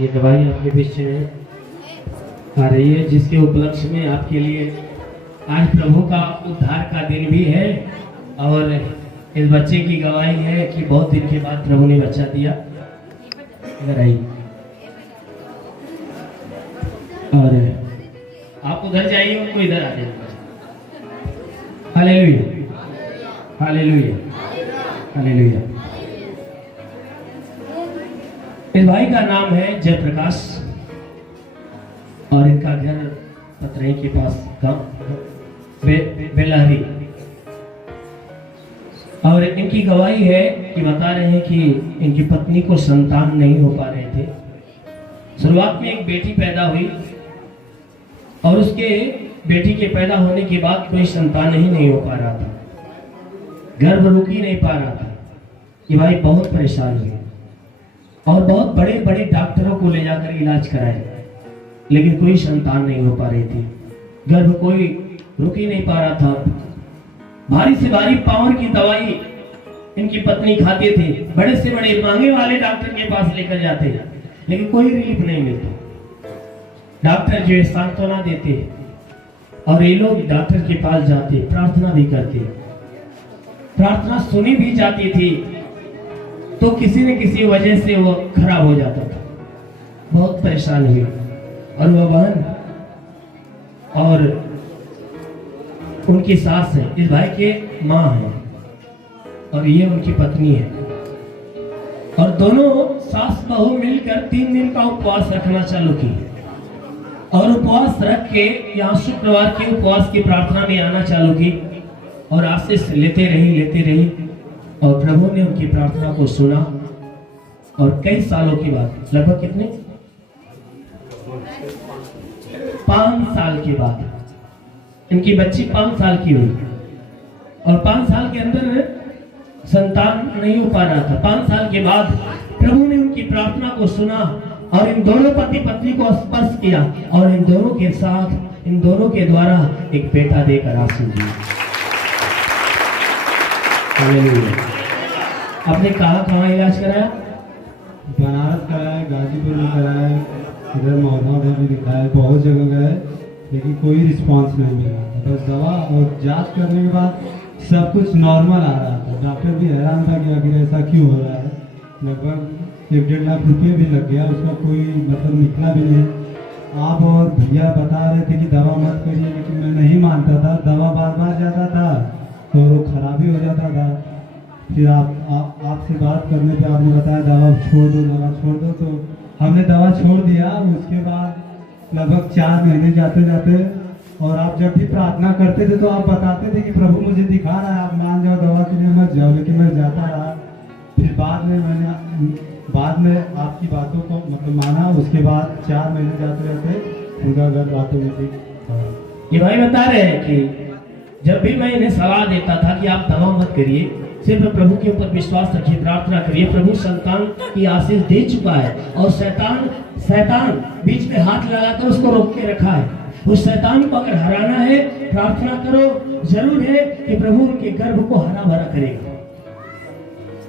ये दवाई आपके बीच में आ रही है, जिसके उपलक्ष्य में आपके लिए आज प्रभु का उद्धार का दिन भी है। और इस बच्चे की गवाही है कि बहुत दिन के बाद प्रभु ने बच्चा दिया। इधर आइए और आप उधर जाइए, उनको इधर आ जाइए। Hallelujah, hallelujah, hallelujah. इस भाई का नाम है जयप्रकाश और इनका घर पतरही के पास गांव बेलहरी। और इनकी गवाही है कि बता रहे हैं कि इनकी पत्नी को संतान नहीं हो पा रहे थे। शुरुआत में एक बेटी पैदा हुई और उसके बेटी के पैदा होने के बाद कोई संतान ही नहीं हो पा रहा था, गर्भ रुक ही नहीं पा रहा था। ये भाई बहुत परेशान हुए और बहुत बड़े बड़े डॉक्टरों को ले जाकर इलाज कराए, लेकिन कोई संतान नहीं हो पा रही थी, गर्भ कोई रुक ही नहीं पा रहा था। भारी से भारी पावर की दवाई इनकी पत्नी खाते थे, बड़े से बड़े महंगे वाले डॉक्टर के पास लेकर जाते, लेकिन कोई रिलीफ नहीं मिलता। डॉक्टर जो सांत्वना देते और ये लोग डॉक्टर के पास जाते, प्रार्थना भी करते, प्रार्थना सुनी भी जाती थी तो किसी न किसी वजह से वो खराब हो जाता था। बहुत परेशान हुई और वो बहन और उनकी सास है, इस भाई के माँ है और ये उनकी पत्नी है। और दोनों सास बहू मिलकर 3 दिन का उपवास रखना चालू की और उपवास रख के यहाँ शुक्रवार के उपवास की प्रार्थना में आना चालू की और आशीष लेते रही और प्रभु ने उनकी प्रार्थना को सुना। और कई सालों के बाद, लगभग कितने 5 साल के बाद इनकी बच्ची 5 साल की हुई और 5 साल के अंदर संतान नहीं हो पा रहा था। 5 साल के बाद प्रभु ने उनकी प्रार्थना को सुना और इन दोनों पति पत्नी को स्पर्श किया और इन दोनों के साथ, इन दोनों के द्वारा एक बेटा देकर आशीष दिया। आपने कहाँ इलाज कराया? बनारस कराया, गाजीपुर में कराया, इधर मौधा में भी दिखाया, बहुत जगह गए, लेकिन कोई रिस्पांस नहीं मिला। बस दवा और जांच करने के बाद सब कुछ नॉर्मल आ रहा था। डॉक्टर भी हैरान था कि आखिर ऐसा क्यों हो रहा है। लगभग 1-1.5 लाख रुपये भी लग गया, उसका कोई मतलब निकला भी नहीं। आप और भैया बता रहे थे कि दवा मत करिए, लेकिन मैं नहीं मानता था। दवा बार जाता था तो वो खराबी हो जाता था। फिर आपसे बात करने पे आपने बताया दवा छोड़ दो, तो हमने दवा छोड़ दिया। उसके बाद लगभग 4 महीने जाते और आप जब भी प्रार्थना करते थे तो आप बताते थे कि प्रभु मुझे दिखा रहा है, आप मान जाओ, दवा के लिए मत जाओ, लेकिन मैं जाता रहा। फिर बाद में आपकी बातों को मतलब माना। उसके बाद 4 महीने जाते उनका घर ऑटोमेटिक। ये भाई बता रहे हैं कि जब भी मैं इन्हें सलाह देता था कि आप दवा मत करिए, सिर्फ प्रभु के ऊपर विश्वास रखिए, प्रार्थना करिए, प्रभु संतान की आशीष दे चुका है और शैतान बीच में हाथ लगाकर उसको रोक के रखा है। उस शैतान को अगर हराना है, प्रार्थना करो, जरूर है कि प्रभु उनके गर्भ को हरा भरा करेगा।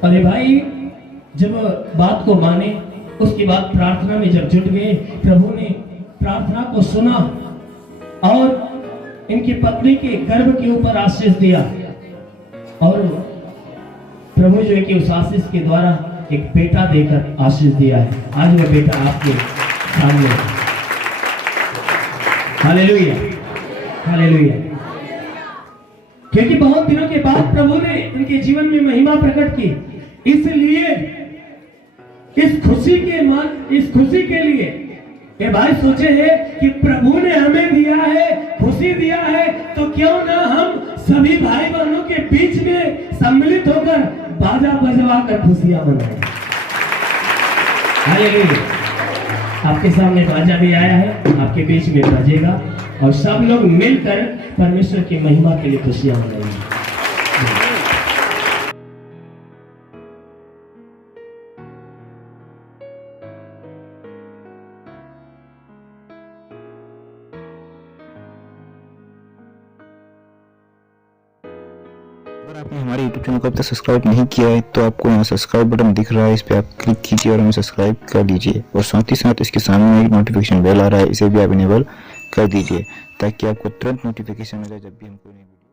और ये भाई जब बात को माने, उसके बाद प्रार्थना में जब जुट गए, प्रभु ने प्रार्थना को सुना और इनकी पत्नी के गर्भ के ऊपर आशीष दिया और प्रभु जो है कि उस आशीष के द्वारा एक बेटा देकर आशीष दिया है। आज वह बेटा आपके सामने है। Hallelujah, hallelujah. क्योंकि बहुत दिनों के बाद प्रभु ने उनके जीवन में महिमा प्रकट की, इसलिए इस खुशी के लिए ये भाई सोचे हैं कि प्रभु ने हमें दिया है, खुशी दिया है, तो क्यों ना हम सभी भाई बहनों के बीच में सम्मिलित होकर बाजा बजवा कर खुशियां मनाएं। हालेलुया। आपके सामने बाजा भी आया है, आपके बीच में बजेगा और सब लोग मिलकर परमेश्वर की महिमा के लिए खुशियां मनाएंगे। अगर आपने हमारे YouTube चैनल को अब तक सब्सक्राइब नहीं किया है तो आपको यहाँ सब्सक्राइब बटन दिख रहा है, इस पर आप क्लिक कीजिए और हमें सब्सक्राइब कर लीजिए। और साथ ही साथ इसके सामने एक नोटिफिकेशन बेल आ रहा है, इसे भी आप इनेबल कर दीजिए ताकि आपको तुरंत नोटिफिकेशन मिले जब भी हम कोई